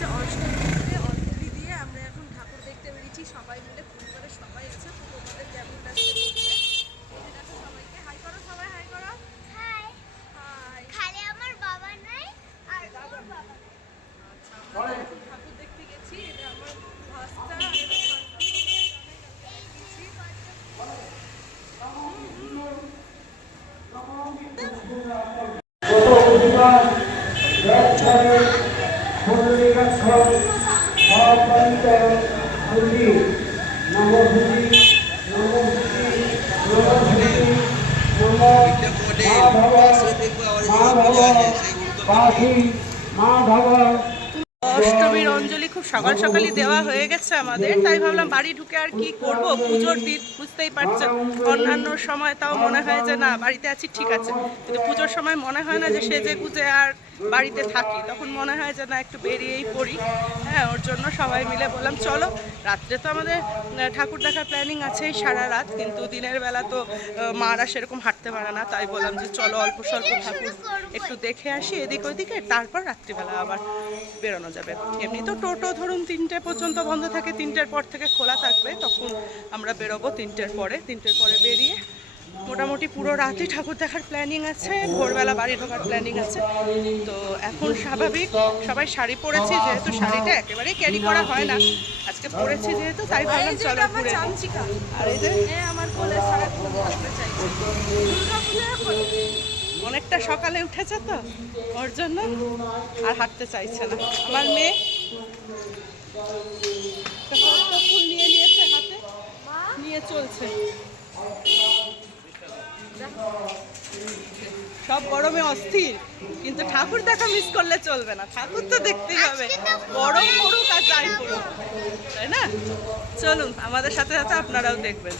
হচ্ছে অষ্টমীতে অঞ্জলি দিয়ে আমরা এখন ঠাকুর দেখতে বেরিয়েছি সবাই মিলে, পরিবারের সবাই আছে। তো তোমাদের কেমন লাগছে বলতে। এই যে দেখো সবাইকে হাই করো, সবাই হাই করো। High high. খালি আমার বাবা নাই আর ওর বাবা নাই। আচ্ছা, আমরা এখন ঠাকুর দেখতে গেছি। এটা আমার ভাস্তা আর এটা অষ্টমীর অঞ্জলি খুব সকাল সকালই দেওয়া হয়ে গেছে আমাদের, তাই ভাবলাম বাড়ি ঢুকে আর কি করব, পুজোর দিন বুঝতেই পারছেন। অন্যান্য সময় তাও মনে হয় যে না বাড়িতে আছি ঠিক আছে, কিন্তু পুজোর সময় মনে হয় না যে সেজে গুজে আর বাড়িতে থাকি, তখন মনে হয় যে না একটু বেরিয়েই পড়ি। হ্যাঁ, ওর জন্য সবাই মিলে বললাম চলো। রাত্রে তো আমাদের ঠাকুর দেখার প্ল্যানিং আছেই সারা রাত, কিন্তু দিনের বেলা তো মারা সেরকম হাঁটতে পারে না, তাই বললাম যে চলো অল্প স্বল্প ঠাকুর একটু দেখে আসি এদিক ওইদিকে, তারপর রাত্রিবেলা আবার বেরোনো যাবে। এমনি তো টোটো ধরুন 3টে পর্যন্ত বন্ধ থাকে, 3টের পর থেকে খোলা থাকবে, তখন আমরা বেরোবো 3টের পরে। 3টের পরে বেরিয়ে মোটামুটি পুরো রাতই ঠাকুর দেখার প্ল্যানিং আছে, ভোরবেলা বাড়ি ঢোকার প্ল্যানিং আছে। তো এখন স্বাভাবিক সবাই শাড়ি পরেছি, যেহেতু শাড়িটা একেবারেই ক্যারি করা হয় না, আজকে পরেছি যেহেতু, তাই ভাবলাম চলো ঘুরে। আর এই যে আমার কোলে সারাক্ষণ থাকতে চাইছে, অনেকটা সকালে উঠেছে তো ওর জন্য আর হাঁটতে চাইছে না। আমার মেয়ে ফুল নিয়ে নিয়েছে হাতে, নিয়ে চলছে। সব গরমে অস্থির, কিন্তু ঠাকুর দেখা মিস করলে চলবে না, ঠাকুর তো দেখতেই হবে, গরম পড়ুক আর যাই পড়ুক, তাই না? চলুন আমাদের সাথে সাথে আপনারাও দেখবেন।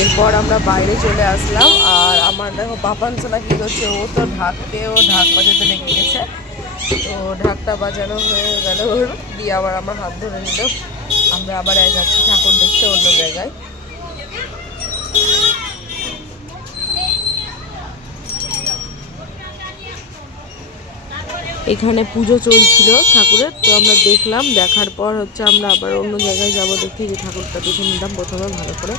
এরপর আমরা বাইরে চলে আসলাম, আর আমার দেখো পাপাঞ্চলা কী করছে, ও তো ঢাক বাজাতে লেগে গেছে। তো ঢাকটা বাজানো হয়ে গেল ওর, দিয়ে আবার আমার হাত ধরে নিল। আমরা আবার যাচ্ছি ঠাকুর দেখতে অন্য জায়গায়। এখানে পুজো চলছিল ঠাকুরের, তো আমরা দেখলাম, দেখার পর হচ্ছে আমরা আবার অন্য জায়গায় যাব দেখি, যে ঠাকুরটা দেখে নিলাম প্রথমে ভালো করে।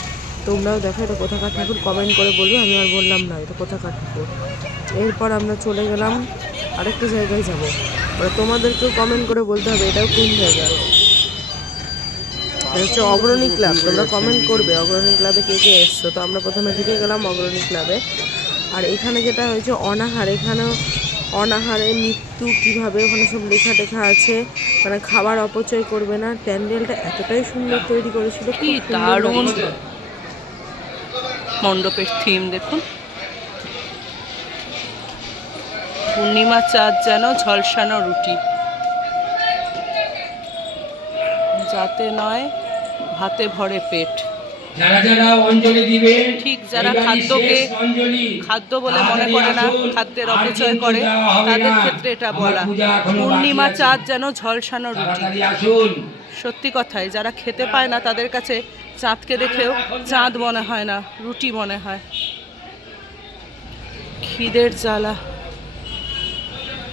তোমরাও দেখো এটা কোথাকার ঠাকুর কমেন্ট করে বলবে, আমি আর বললাম না এটা কোথাকার ঠাকুর। এরপর আমরা চলে গেলাম আরেকটা জায়গায় যাবো, তোমাদেরকেও কমেন্ট করে বলতে হবে এটাও কোন জায়গা। এটা হচ্ছে অগ্রণী ক্লাব, তোমরা কমেন্ট করবে অগ্রণী ক্লাবে কে কে এসছো। তো আমরা প্রথমে ঢুকে গেলাম অগ্রণী ক্লাবে। আর এখানে যেটা হয়েছে অনাহার, এখানেও অনাহারে মৃত্যু কীভাবে, ওখানে সব লেখা টেখা আছে, মানে খাবার অপচয় করবে না। প্যান্ডেলটা এতটাই সুন্দর তৈরি করেছিল, কি দারুণ মণ্ডপের থিম দেখুন, পূর্ণিমা চাঁদ যেন ঝলসানো রুটি, যাতে নয় ভাতে ভরে পেট। যারা যারা অঞ্জলি দিবে, ঠিক যারা খাদ্যকে খাদ্য বলে মনে করে না, খাদ্যের অপচয় করে, তাদের ক্ষেত্রে এটা বলা। পূর্ণিমা চাঁদ যেন ঝলসানো রুটি, সত্যি কথাই, যারা খেতে পায় না তাদের কাছে চাঁদকে দেখেও চাঁদ মনে হয় না, রুটি মনে হয়। খিদের জ্বালা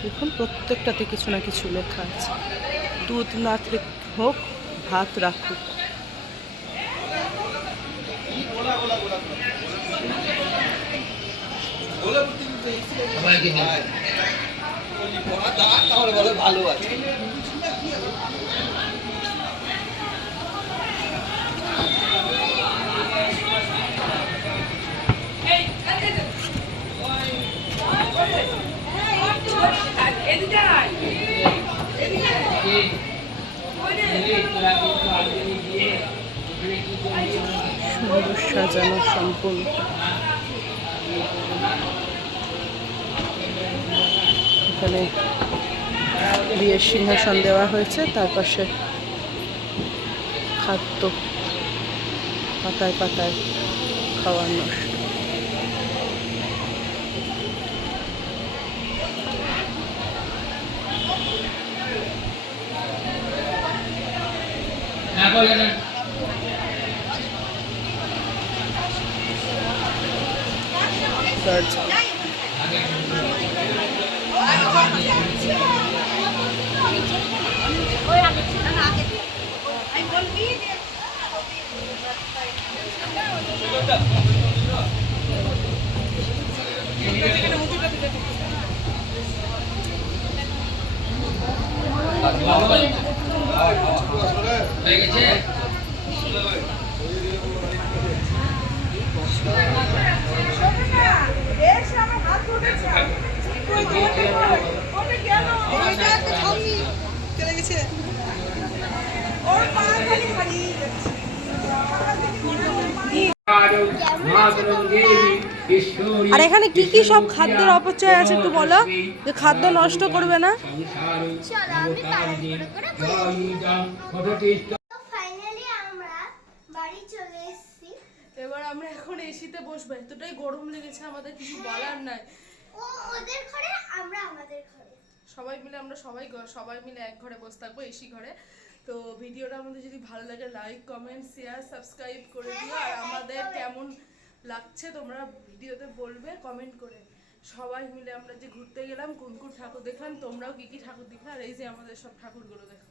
দেখুন, প্রত্যেকটাতে কিছু না কিছু লেখা আছে। দুধ না হোক, ভাত রাখুক। ভালো আছে। সুন্দর সাজানো সম্পূর্ণ। এখানে বিয়ের সিংহাসন দেওয়া হয়েছে, তার পাশে খাদ্য পাতায় পাতায় খাওয়ানো। হয়ে গেছে? আর এখানে কি কি সব খাদ্যের অপচয় আছে একটু বলো, যে খাদ্য নষ্ট করবে না। চলো আমি তাড়াহুড়ো করে বলি। তো ফাইনালি আমরা বাড়ি চলে এসেছি। এবার আমরা এখন এসিতে বসবো, এতটাই গরম লেগেছে আমাদের কিছু বলার নাই। ও ওদের ঘরে, আমরা আমাদের ঘরে। আমরা সবাই মিলে এক ঘরে বসে থাকবো, এসি ঘরে। তো ভিডিওটা আমাদের যদি ভালো লাগে লাইক কমেন্ট শেয়ার সাবস্ক্রাইব করে দিও। আর আমাদের কেমন লাগছে তোমরা ভিডিওতে বলবে কমেন্ট করে। সবাই মিলে আমরা যে ঘুরতে গেলাম, কোন কোন ঠাকুর দেখলাম, তোমরাও কি কি ঠাকুর দেখলে, আর এই যে আমাদের সব ঠাকুরগুলো দেখো।